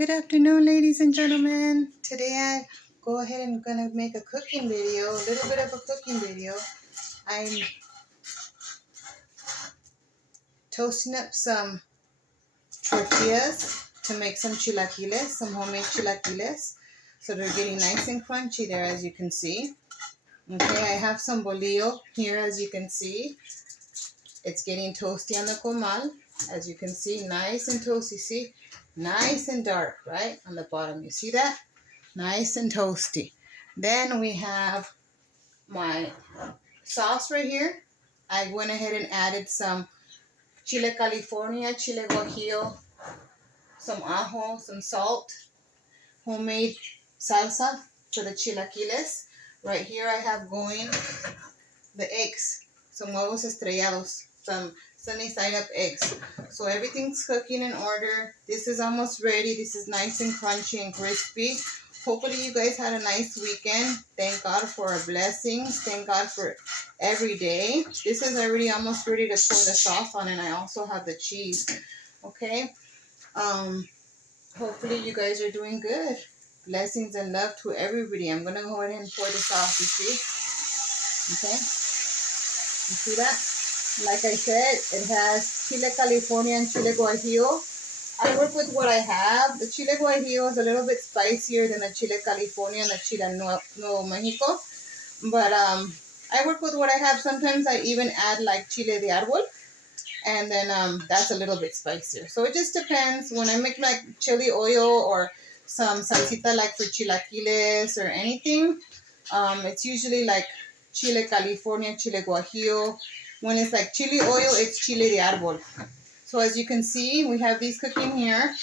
Good afternoon, ladies and gentlemen. Today I go ahead and gonna make a cooking video, a little bit of a cooking video. I'm toasting up some tortillas to make some chilaquiles, some homemade chilaquiles. So they're getting nice and crunchy there, as you can see. Okay, I have some bolillo here, as you can see. It's getting toasty on the comal, as you can see, nice and toasty. See, nice and dark, right on the bottom. You see that? Nice and toasty. Then we have my sauce right here. I went ahead and added some chile California, chile guajillo, some ajo, some salt, homemade salsa for the chilaquiles. Right here I have going the eggs, some huevos estrellados, some sunny side up eggs. So everything's cooking in order. This is almost ready. This is nice and crunchy and crispy. Hopefully you guys had a nice weekend. Thank God for our blessings. Thank God for every day. This is already almost ready to pour the sauce on, and I also have the cheese. Okay. Hopefully you guys are doing good. Blessings and love to everybody. I'm gonna go ahead and pour the sauce. You see? Okay. You see that? Like I said, it has chile California and chile guajillo. I work with what I have. The chile guajillo is a little bit spicier than the chile California and the chile Nuevo Mexico. But I work with what I have. Sometimes I even add like chile de árbol. And then that's a little bit spicier. So it just depends. When I make like chili oil or some salsita like for chilaquiles or anything, it's usually like chile California, chile guajillo. When it's like chili oil, it's chile de árbol. So as you can see, we have these cooking here.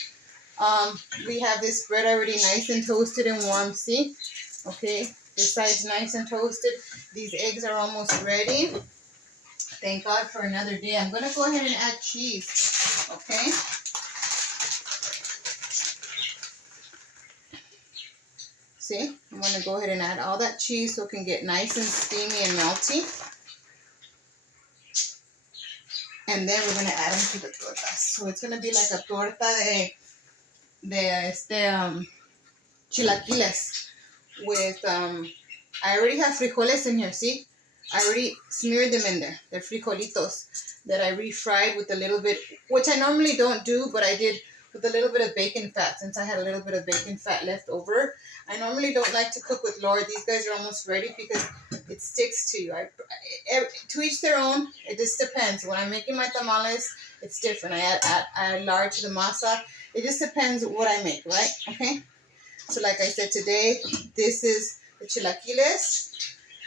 We have this bread already nice and toasted and warm, see? Okay, this side's nice and toasted. These eggs are almost ready. Thank God for another day. I'm going to go ahead and add cheese, okay? See, I'm going to go ahead and add all that cheese so it can get nice and steamy and melty. And then we're going to add them to the tortas. So it's going to be like a torta de chilaquiles with, I already have frijoles in here, see? I already smeared them in there. They're frijolitos that I refried with a little bit, which I normally don't do, but I did with a little bit of bacon fat since I had a little bit of bacon fat left over. I normally don't like to cook with lard. These guys are almost ready because it sticks to you. To each their own. It just depends. When I'm making my tamales, it's different. I add lard to the masa. It just depends what I make, right? Okay? So like I said today, this is the chilaquiles.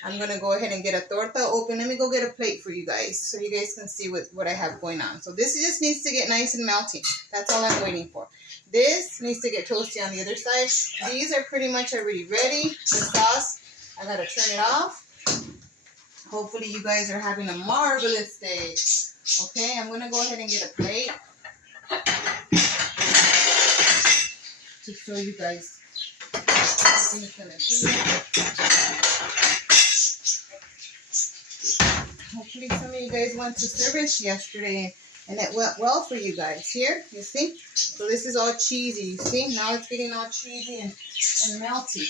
I'm going to go ahead and get a torta open. Let me go get a plate for you guys so you guys can see what I have going on. So this just needs to get nice and melty. That's all I'm waiting for. This needs to get toasty on the other side. These are pretty much already ready. The sauce, I got to turn it off. Hopefully you guys are having a marvelous day. Okay, I'm going to go ahead and get a plate to show you guys. I'm just going to do Hopefully some of you guys went to service yesterday and it went well for you guys. Here, you see? So this is all cheesy, you see? Now it's getting all cheesy and melty.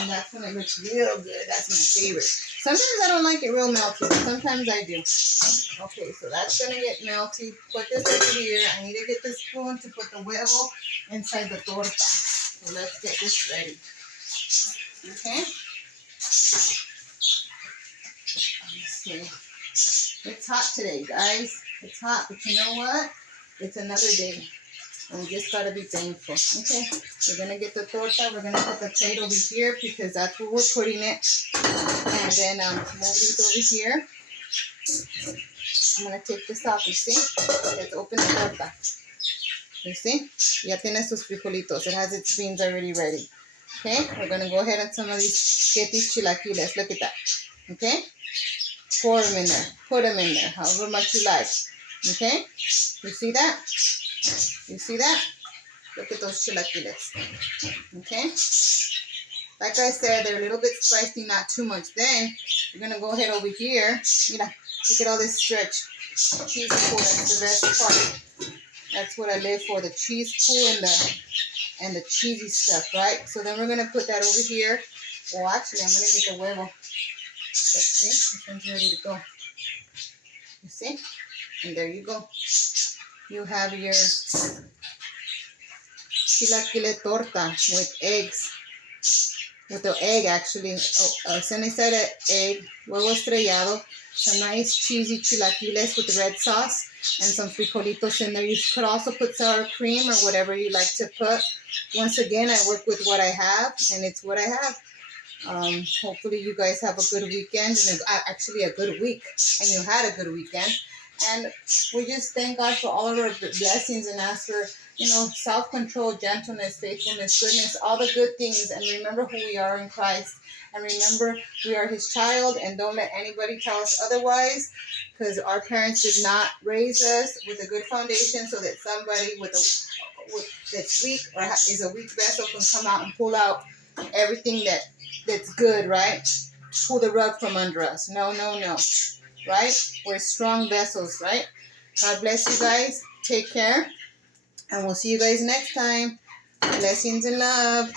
And that's when it looks real good. That's my favorite. Sometimes I don't like it real melty, but sometimes I do. Okay, so that's going to get melty. Put this over here. I need to get the spoon to put the huevo inside the torta. So let's get this ready. Okay? Let's see. It's hot today, guys. It's hot, but you know what? It's another day. And we just got to be thankful. Okay, we're going to get the torta. We're going to put the plate over here because that's where we're putting it. And then move these over here. I'm going to take this off, you see? Let's open the torta. You see? Ya tiene sus frijolitos. It has its beans already ready. Okay, we're going to go ahead and get these chilaquiles. Look at that. Okay? Pour them in there. Put them in there, however much you like. Okay? You see that? You see that? Look at those chilaquiles. Okay? Like I said, they're a little bit spicy, not too much. Then, you're going to go ahead over here. Look at all this stretch. Cheese pool, that's the best part. That's what I live for, the cheese pool and the cheesy stuff, right? So then we're going to put that over here. Well, actually, I'm going to get the huevo. Let's see. This one's ready to go. You see? And there you go. You have your chilaquile torta with eggs. With the egg, actually. Sunny side egg, huevo estrellado, some nice cheesy chilaquiles with red sauce, and some frijolitos in there. You could also put sour cream or whatever you like to put. Once again, I work with what I have, and it's what I have. Hopefully you guys have a good weekend, and actually a good week, and you had a good weekend. And we just thank God for all of our blessings and ask for, self-control, gentleness, faithfulness, goodness, all the good things. And remember who we are in Christ. And remember, we are His child, and don't let anybody tell us otherwise, because our parents did not raise us with a good foundation so that somebody that's weak or is a weak vessel can come out and pull out everything that's good, right? Pull the rug from under us. No. Right? We're strong vessels, right? God bless you guys. Take care. And we'll see you guys next time. Blessings and love.